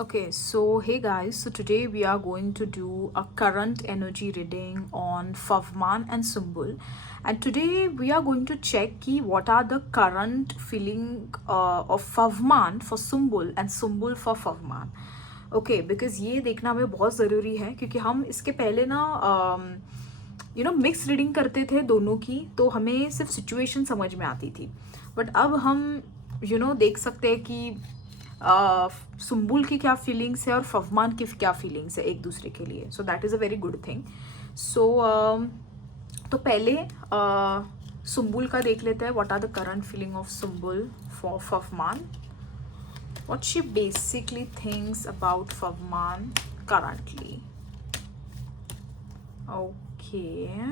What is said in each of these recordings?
Okay, so hey guys, so today we are going to do a current energy reading on Fahmaan and Sumbul. And today we are going to check ki what are the current feeling of Fahmaan for Sumbul and Sumbul for Fahmaan. Okay, because ये देखना हमें बहुत ज़रूरी है क्योंकि हम इसके पहले ना मिक्स रीडिंग करते थे दोनों की, तो हमें सिर्फ सिचुएशन समझ में आती थी. बट अब हम देख सकते हैं कि सुम्बुल की क्या फीलिंग्स है और फवमान की क्या फीलिंग्स है एक दूसरे के लिए. So that is a very good thing. So तो पहले सुम्बुल का देख लेते हैं. What are the current feeling of Sumbul for Fahmaan. What she basically thinks about Fahmaan currently. Okay.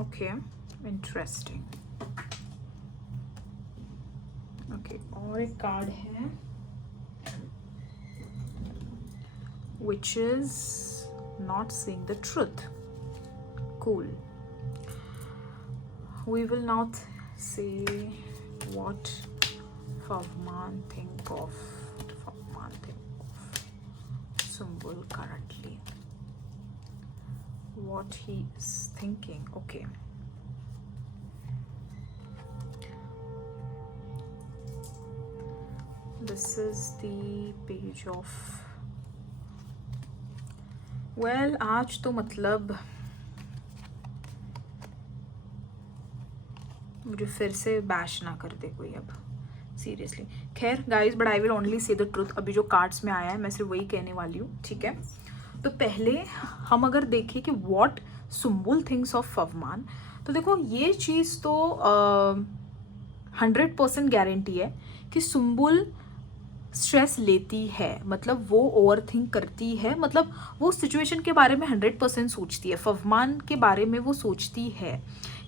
Okay, interesting. Okay, और एक कार्ड है which is not saying the truth. Cool. We will now say what Fahmaan think of Sumbul currently. What he is thinking. Okay. This is the page of. Well, आज तो मतलब मुझे फिर से bash ना कर दे कोई अब, सीरियसली. खैर guys, but I will only say the truth. अभी जो कार्ड्स में आया है मैं सिर्फ वही कहने वाली हूँ, ठीक है. तो पहले हम अगर देखें कि व्हाट सुम्बुल थिंग्स ऑफ फवमान, तो देखो ये चीज़ तो 100% गारंटी है कि सुम्बुल स्ट्रेस लेती है. मतलब वो ओवर थिंक करती है, मतलब वो सिचुएशन के बारे में 100% सोचती है. फवमान के बारे में वो सोचती है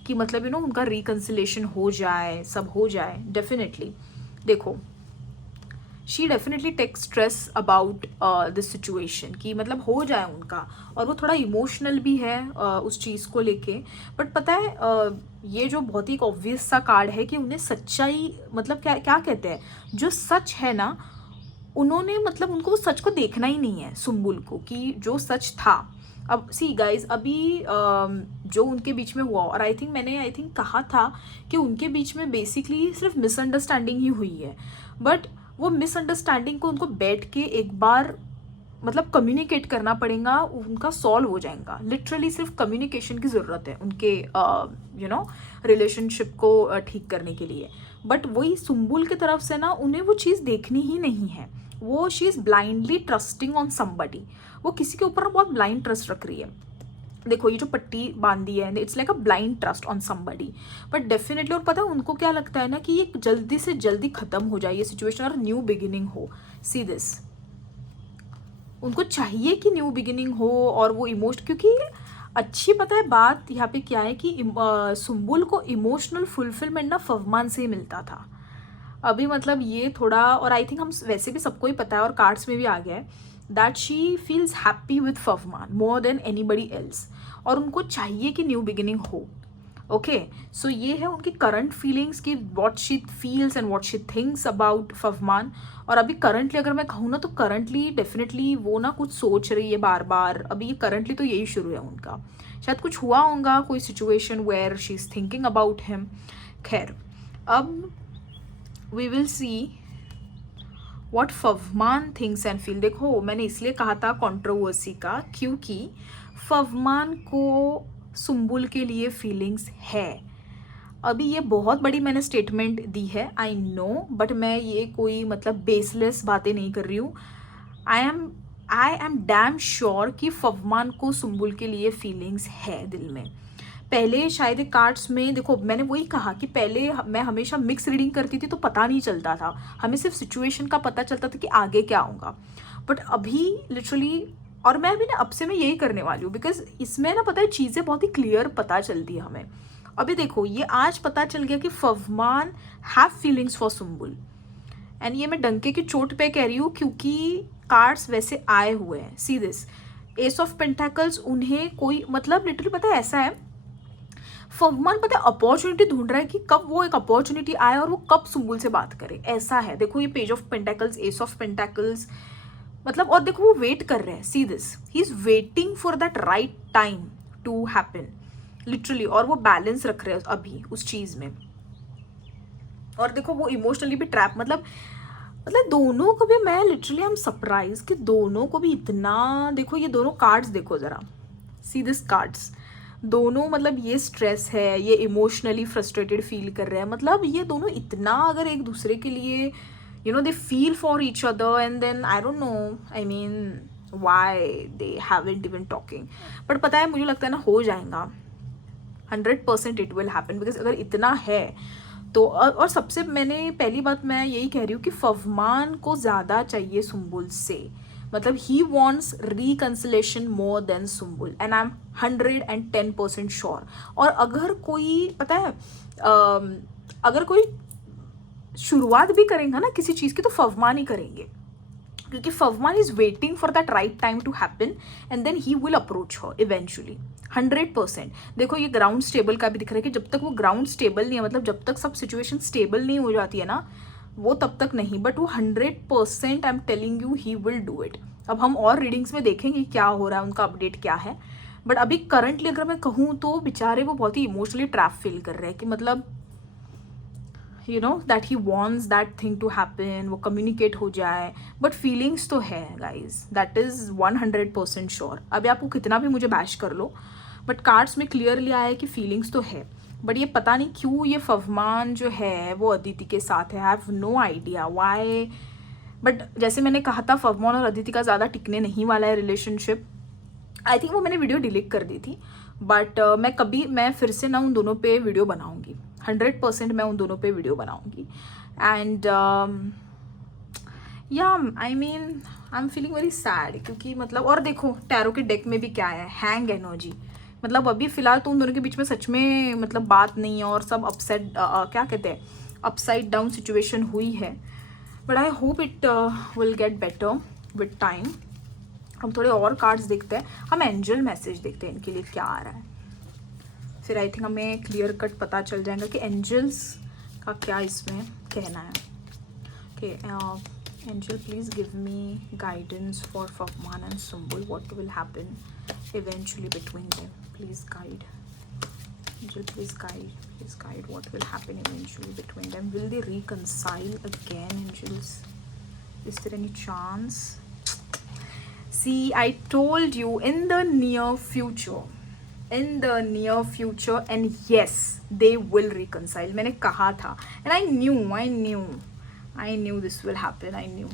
कि मतलब उनका रिकन्सिलेशन हो जाए, सब हो जाए. डेफिनेटली देखो, she definitely take stress about this situation कि मतलब हो जाए उनका, और वो थोड़ा इमोशनल भी है उस चीज़ को लेके. बट पता है ये जो बहुत ही ऑब्वियस सा कार्ड है कि उन्हें सच्चाई, मतलब क्या क्या कहते हैं, जो सच है ना, उन्होंने मतलब उनको वो सच को देखना ही नहीं है सुम्बुल को, कि जो सच था. अब सी गाइज, अभी जो उनके बीच में हुआ, और आई थिंक कहा था कि उनके बीच में बेसिकली सिर्फ मिसअंडरस्टैंडिंग ही हुई है. बट वो मिसअंडरस्टैंडिंग को उनको बैठ के एक बार मतलब कम्युनिकेट करना पड़ेगा, उनका सॉल्व हो जाएगा. लिटरली सिर्फ कम्युनिकेशन की ज़रूरत है उनके रिलेशनशिप को ठीक करने के लिए. बट वही सुम्बुल की तरफ से ना, उन्हें वो चीज़ देखनी ही नहीं है. वो she is blindly trusting on somebody. वो किसी के ऊपर बहुत ब्लाइंड ट्रस्ट रख रही है. देखो ये जो पट्टी बांधी है, it's like a blind trust on somebody. But definitely, और पता है उनको क्या लगता है ना, कि ये जल्दी से जल्दी खत्म हो जाए ये सिचुएशन और न्यू बिगिनिंग हो. सी दिस, उनको चाहिए कि न्यू बिगिनिंग हो. और वो क्योंकि अच्छी, पता है बात यहाँ पे क्या है कि सुम्बुल को इमोशनल फुलफिलमेंट ना फवमान से ही मिलता था. अभी मतलब ये थोड़ा, और आई थिंक हम वैसे भी सबको ही पता है और कार्ड्स में भी आ गया है, that she feels happy with Fahmaan more than anybody else. और उनको चाहिए कि न्यू बिगिनिंग हो. ओके, सो ये है उनकी करंट फीलिंग्स की, what she feels and what she thinks about Fahmaan. और अभी करंटली अगर मैं कहूँ ना, तो करंटली डेफिनेटली वो ना कुछ सोच रही है बार बार. अभी ये करंटली तो यही शुरू है उनका. शायद कुछ हुआ होगा, कोई situation where she is thinking about him. खैर, अब we will see what Fahmaan thinks and feel. देखो मैंने इसलिए कहा था कंट्रोवर्सी का, क्योंकि फवमान को सुम्बुल के लिए फीलिंग्स है. अभी ये बहुत बड़ी मैंने स्टेटमेंट दी है, आई नो, बट मैं ये कोई मतलब बेसलेस बातें नहीं कर रही हूँ. आई एम डैम श्योर कि फवमान को सुम्बुल के लिए फीलिंग्स है दिल में. पहले शायद कार्ड्स में देखो, मैंने वही कहा कि पहले मैं हमेशा मिक्स रीडिंग करती थी तो पता नहीं चलता था, हमें सिर्फ सिचुएशन का पता चलता था कि आगे क्या होगा. बट अभी लिटरली, और मैं अभी ना अब से मैं यही करने वाली हूँ, बिकॉज इसमें ना पता है चीज़ें बहुत ही क्लियर पता चलती है हमें. अभी देखो, ये आज पता चल गया कि Fahmaan have feelings for Sumbul. And ये मैं डंके की चोट पे कह रही हूँ क्योंकि कार्ड्स वैसे आए हुए हैं. See this, S of pentacles, उन्हें कोई मतलब लिटरली पता है ऐसा है, फहमान पता है अपॉर्चुनिटी ढूंढ रहा है कि कब वो एक अपॉर्चुनिटी आए और वो कब सुम्बुल से बात करे, ऐसा है। देखो ये page of pentacles, ace of pentacles, मतलब, और देखो वो वेट कर रहे हैं, see this, he is waiting for that right time to happen literally, और वो बैलेंस रख रहे हैं अभी उस चीज में। और देखो वो इमोशनली भी ट्रैप, मतलब दोनों को भी मैं लिटरली आई एम सरप्राइज कि दोनों को भी इतना, देखो ये दोनों कार्ड्स देखो जरा, सी दिस कार्ड्स, दोनों मतलब ये स्ट्रेस है, ये इमोशनली फ्रस्ट्रेटेड फील कर रहे हैं, मतलब ये दोनों इतना अगर एक दूसरे के लिए you know they feel for each other, and then I don't know, I mean why they haven't even talking, but पता है मुझे लगता है ना हो जाएगा 100% it will happen, because अगर इतना है तो, और सबसे मैंने पहली बात मैं यही कह रही हूँ कि फहमान को ज़्यादा चाहिए सुम्बुल से, मतलब he wants reconciliation more than Sumbul, and I am 110% sure. और अगर कोई पता है अगर कोई शुरुआत भी करेंगे ना किसी चीज़ की तो फहमान ही करेंगे, क्योंकि Fahman is waiting for that right time to happen, and then he will approach her eventually 100%। देखो ये ग्राउंड स्टेबल का भी दिख रहा है कि जब तक वो ग्राउंड स्टेबल नहीं है, मतलब जब तक सब सिचुएशन स्टेबल नहीं हो जाती है ना, वो तब तक नहीं, बट वो 100% I am telling you he will do it. अब हम और रीडिंग्स में देखेंगे क्या हो रहा है, उनका अपडेट क्या है, बट अभी करंटली अगर मैं कहूँ तो बेचारे वो बहुत ही इमोशनली ट्रैप फील कर रहे हैं कि मतलब you know that he wants that thing to happen, वो communicate हो जाए, but feelings तो है guys, that is 100% sure। अभी आपको कितना भी मुझे बैश कर लो, but cards में clearly आया है कि feelings तो है, but ये पता नहीं क्यों ये फहमान जो है वो अदिति के साथ है, I have no idea why, but जैसे मैंने कहा था फहमान और अदिति का ज़्यादा टिकने नहीं वाला है रिलेशनशिप। आई थिंक वो मैंने वीडियो डिलीट कर दी थी, बट मैं फिर से ना उन दोनों पे वीडियो बनाऊंगी, 100% मैं उन दोनों पे वीडियो बनाऊंगी। एंड या I mean I am feeling very sad, क्योंकि मतलब, और देखो टैरो के डेक में भी क्या है, हैंग एनर्जी, मतलब अभी फिलहाल तो उन दोनों के बीच में सच में मतलब बात नहीं है, और सब अपसेट क्या कहते हैं, अपसाइड डाउन सिचुएशन हुई है, but I hope it will get better with time. हम थोड़े और कार्ड्स देखते हैं, हम एंजल मैसेज देखते हैं इनके लिए क्या आ रहा है, फिर आई थिंक हमें क्लियर कट पता चल जाएगा कि एंजल्स का क्या इसमें कहना है। Okay angel please give me guidance for Fahman and Sumbul, what will happen eventually between them, please guide angel, please guide what will happen eventually between them, will they reconcile again angels, is there any chance? See, I told you in the near future, and yes, they will reconcile. मैंने कहा था, and I knew this will happen, I knew.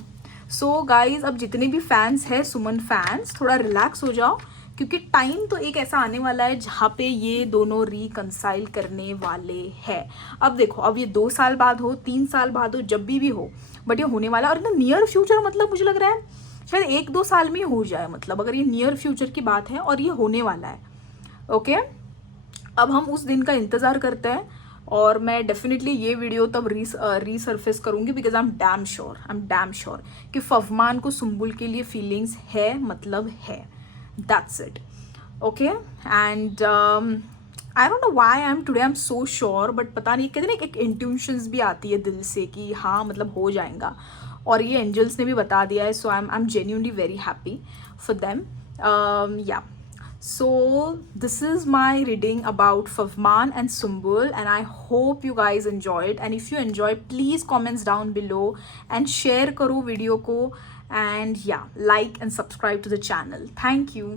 So guys, अब जितने भी fans हैं, सुमन fans, थोड़ा relax हो जाओ, क्योंकि टाइम तो एक ऐसा आने वाला है जहाँ पे ये दोनों रिकंसाइल करने वाले हैं। अब देखो, अब ये 2 साल बाद हो, 3 साल बाद हो, जब भी हो, बट ये होने वाला है। और इन नियर फ्यूचर मतलब मुझे लग रहा है शायद 1-2 साल में हो जाए, मतलब अगर ये नियर फ्यूचर की बात है और ये होने वाला है। ओके अब हम उस दिन का इंतज़ार करते हैं, और मैं डेफिनेटली ये वीडियो तब रीसर्फेस करूँगी, because I am damn sure कि फहमान को सुम्बुल के लिए फीलिंग्स है, मतलब है, that's it. Okay and I don't know why I am so sure, but पता नहीं, कहते ना एक इंट्यूशंस भी आती है दिल से कि हाँ मतलब हो जाएगा, और ये एंजल्स ने भी बता दिया है, so I am genuinely very happy for them. Yeah so this is my reading about Fahmaan and Sumbul, and I hope you guys enjoyed, and if you enjoyed please comments down below and share karo video ko, and yeah, like and subscribe to the channel. Thank you.